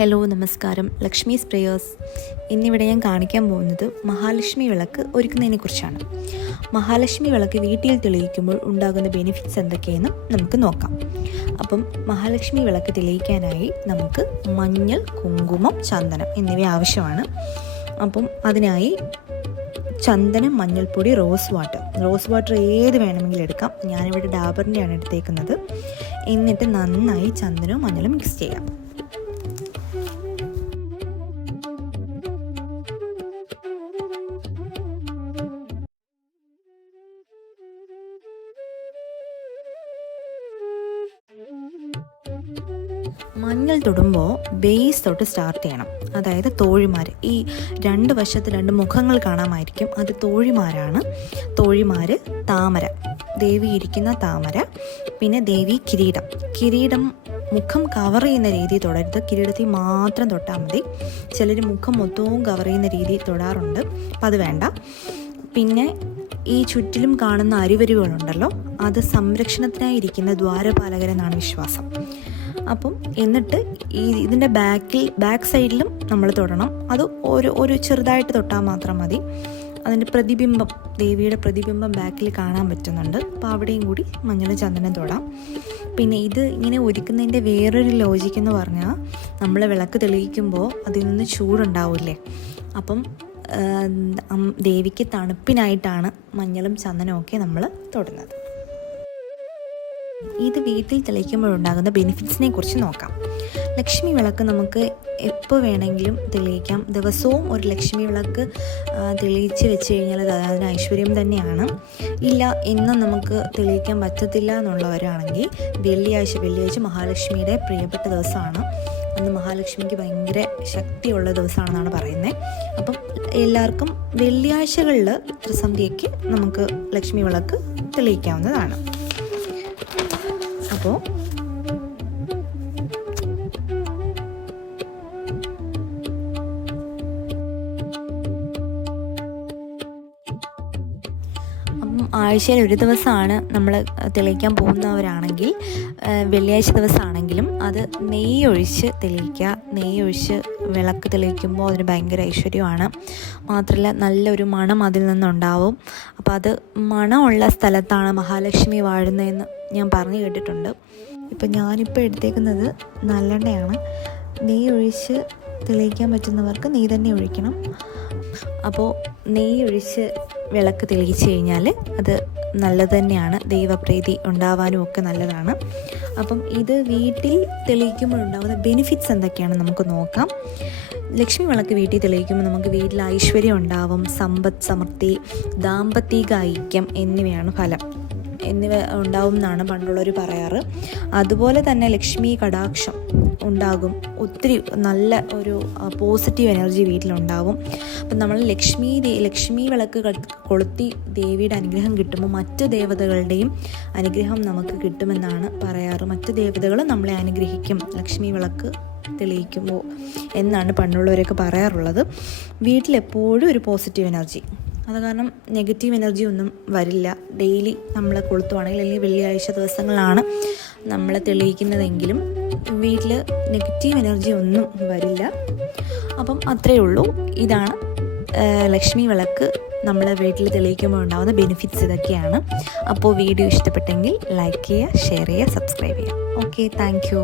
Hello നമസ്കാരം, Lakshmi's prayers. ഇന്നിവിടെ ഞാൻ കാണിക്കാൻ പോകുന്നത് മഹാലക്ഷ്മി വിളക്ക് ഒരുക്കുന്നതിനെക്കുറിച്ചാണ്. മഹാലക്ഷ്മി വിളക്ക് വീട്ടിൽ തെളിയിക്കുമ്പോൾ ഉണ്ടാകുന്ന ബെനിഫിറ്റ്സ് എന്തൊക്കെയെന്നും നമുക്ക് നോക്കാം. അപ്പം മഹാലക്ഷ്മി വിളക്ക് തെളിയിക്കാനായി നമുക്ക് മഞ്ഞൾ, കുങ്കുമം, ചന്ദനം എന്നിവ ആവശ്യമാണ്. അപ്പം അതിനായി ചന്ദനം, മഞ്ഞൾപ്പൊടി, റോസ് വാട്ടർ ഏത് വേണമെങ്കിലും എടുക്കാം. ഞാനിവിടെ ഡാബറിൻ്റെയാണ് എടുത്തേക്കുന്നത്. എന്നിട്ട് നന്നായി ചന്ദനവും മഞ്ഞളും മിക്സ് ചെയ്യാം. മഞ്ഞൾ തൊടുമ്പോൾ ബേസ് തൊട്ട് സ്റ്റാർട്ട് ചെയ്യണം. അതായത് തോഴിമാർ, ഈ രണ്ട് വശത്ത് രണ്ട് മുഖങ്ങൾ കാണാമായിരിക്കും, അത് തോഴിമാരാണ്. തോഴിമാർ, താമര, ദേവി ഇരിക്കുന്ന താമര, പിന്നെ ദേവി കിരീടം മുഖം കവർ ചെയ്യുന്ന രീതി തൊടരുത്, കിരീടത്തിൽ മാത്രം തൊട്ടാൽ മതി. ചിലർ മുഖം മൊത്തവും കവർ ചെയ്യുന്ന രീതി തൊടാറുണ്ട്, അപ്പം അത് വേണ്ട. പിന്നെ ഈ ചുറ്റിലും കാണുന്ന അരിവരുകളുണ്ടല്ലോ, അത് സംരക്ഷണത്തിനായി ഇരിക്കുന്ന ദ്വാരപാലകരെന്നാണ് വിശ്വാസം. അപ്പം എന്നിട്ട് ഇതിൻ്റെ ബാക്ക് സൈഡിലും നമ്മൾ തൊടണം. അത് ഒരു ചെറുതായിട്ട് തൊട്ടാൽ മാത്രം മതി. അതിൻ്റെ പ്രതിബിംബം, ദേവിയുടെ പ്രതിബിംബം ബാക്കിൽ കാണാൻ പറ്റുന്നുണ്ട്. അപ്പോൾ അവിടെയും കൂടി മഞ്ഞൾ ചന്ദനം തൊടാം. പിന്നെ ഇത് ഇങ്ങനെ ഒരുക്കുന്നതിൻ്റെ വേറൊരു ലോജിക്ക് എന്ന് പറഞ്ഞാൽ, നമ്മൾ വിളക്ക് തെളിയിക്കുമ്പോൾ അതിൽ നിന്ന് ചൂടുണ്ടാവില്ലേ, അപ്പം ദേവിക്ക് തണുപ്പിനായിട്ടാണ് മഞ്ഞളും ചന്ദനവും ഒക്കെ നമ്മൾ തൊടുന്നത്. ഇത് വീട്ടിൽ തെളിയിക്കുമ്പോഴുണ്ടാകുന്ന ബെനിഫിറ്റ്സിനെ കുറിച്ച് നോക്കാം. ലക്ഷ്മി വിളക്ക് നമുക്ക് എപ്പോൾ വേണമെങ്കിലും തെളിയിക്കാം. ദിവസവും ഒരു ലക്ഷ്മി വിളക്ക് തെളിയിച്ച് വെച്ച് കഴിഞ്ഞാൽ അതിന് ഐശ്വര്യം തന്നെയാണ്. ഇല്ല, എന്നും നമുക്ക് തെളിയിക്കാൻ പറ്റത്തില്ല എന്നുള്ളവരാണെങ്കിൽ വെള്ളിയാഴ്ച മഹാലക്ഷ്മിയുടെ പ്രിയപ്പെട്ട ദിവസമാണ്. അന്ന് മഹാലക്ഷ്മിക്ക് ഭയങ്കര ശക്തിയുള്ള ദിവസമാണെന്നാണ് പറയുന്നത്. അപ്പം എല്ലാവർക്കും വെള്ളിയാഴ്ചകളിൽ ത്രിസന്ധ്യയ്ക്ക് നമുക്ക് ലക്ഷ്മി വിളക്ക് തെളിയിക്കാവുന്നതാണ്. അപ്പോൾ ആഴ്ചയിൽ ഒരു ദിവസമാണ് നമ്മൾ തെളിയിക്കാൻ പോകുന്നവരാണെങ്കിൽ, വെള്ളിയാഴ്ച ദിവസമാണെങ്കിലും അത് നെയ്യൊഴിച്ച് തെളിയിക്കുക. നെയ്യൊഴിച്ച് വിളക്ക് തെളിയിക്കുമ്പോൾ അതിന് ഭയങ്കര ഐശ്വര്യമാണ്. മാത്രമല്ല നല്ലൊരു മണം അതിൽ നിന്നുണ്ടാവും. അപ്പോൾ അത് മണമുള്ള സ്ഥലത്താണ് മഹാലക്ഷ്മി വാഴുന്നതെന്ന് ഞാൻ പറഞ്ഞു കേട്ടിട്ടുണ്ട്. ഇപ്പം ഞാനിപ്പോൾ എടുത്തേക്കുന്നത് നല്ലെണ്ണയാണ്. നെയ്യൊഴിച്ച് തെളിയിക്കാൻ പറ്റുന്നവർക്ക് നെയ്യ് തന്നെ ഒഴിക്കണം. അപ്പോൾ നെയ്യൊഴിച്ച് വിളക്ക് തെളിയിച്ച് കഴിഞ്ഞാൽ അത് നല്ലത് തന്നെയാണ്, ദൈവപ്രീതി ഉണ്ടാവാനും ഒക്കെ നല്ലതാണ്. അപ്പം ഇത് വീട്ടിൽ തെളിയിക്കുമ്പോഴുണ്ടാകുന്ന ബെനിഫിറ്റ്സ് എന്തൊക്കെയാണെന്ന് നമുക്ക് നോക്കാം. ലക്ഷ്മി വിളക്ക് വീട്ടിൽ തെളിയിക്കുമ്പോൾ നമുക്ക് വീട്ടിൽ ഐശ്വര്യം ഉണ്ടാവും, സമ്പദ് സമൃദ്ധി, ദാമ്പത്തിക ഐക്യം എന്നിവ ഉണ്ടാവും എന്നാണ് പണ്ടുള്ളവർ പറയാറ്. അതുപോലെ തന്നെ ലക്ഷ്മി കടാക്ഷം ഉണ്ടാകും. നല്ല ഒരു പോസിറ്റീവ് എനർജി വീട്ടിലുണ്ടാവും. അപ്പം നമ്മൾ ലക്ഷ്മി വിളക്ക് കൊളുത്തി ദേവിയുടെ അനുഗ്രഹം കിട്ടുമ്പോൾ മറ്റു ദേവതകളുടെയും അനുഗ്രഹം നമുക്ക് കിട്ടുമെന്നാണ് പറയാറ്. മറ്റു ദേവതകളും നമ്മളെ അനുഗ്രഹിക്കും ലക്ഷ്മി വിളക്ക് തെളിയിക്കുമ്പോൾ എന്നാണ് പണ്ടുള്ളവരൊക്കെ പറയാറുള്ളത്. വീട്ടിലെപ്പോഴും ഒരു പോസിറ്റീവ് എനർജി, അത് കാരണം നെഗറ്റീവ് എനർജി ഒന്നും വരില്ല. ഡെയിലി നമ്മൾ കൊളുത്തുവാണെങ്കിൽ, അല്ലെങ്കിൽ വെള്ളിയാഴ്ച ദിവസങ്ങളാണ് നമ്മൾ തെളിയിക്കുന്നതെങ്കിലും വീട്ടിൽ നെഗറ്റീവ് എനർജി ഒന്നും വരില്ല. അപ്പം അത്രയേ ഉള്ളൂ. ഇതാണ് ലക്ഷ്മി വിളക്ക് നമ്മളെ വീട്ടിൽ തെളിയിക്കുമ്പോൾ ഉണ്ടാകുന്ന ബെനിഫിറ്റ്സ് ഇതൊക്കെയാണ്. അപ്പോൾ വീഡിയോ ഇഷ്ടപ്പെട്ടെങ്കിൽ ലൈക്ക് ചെയ്യുക, ഷെയർ ചെയ്യുക, സബ്സ്ക്രൈബ് ചെയ്യുക. Okay, thank you.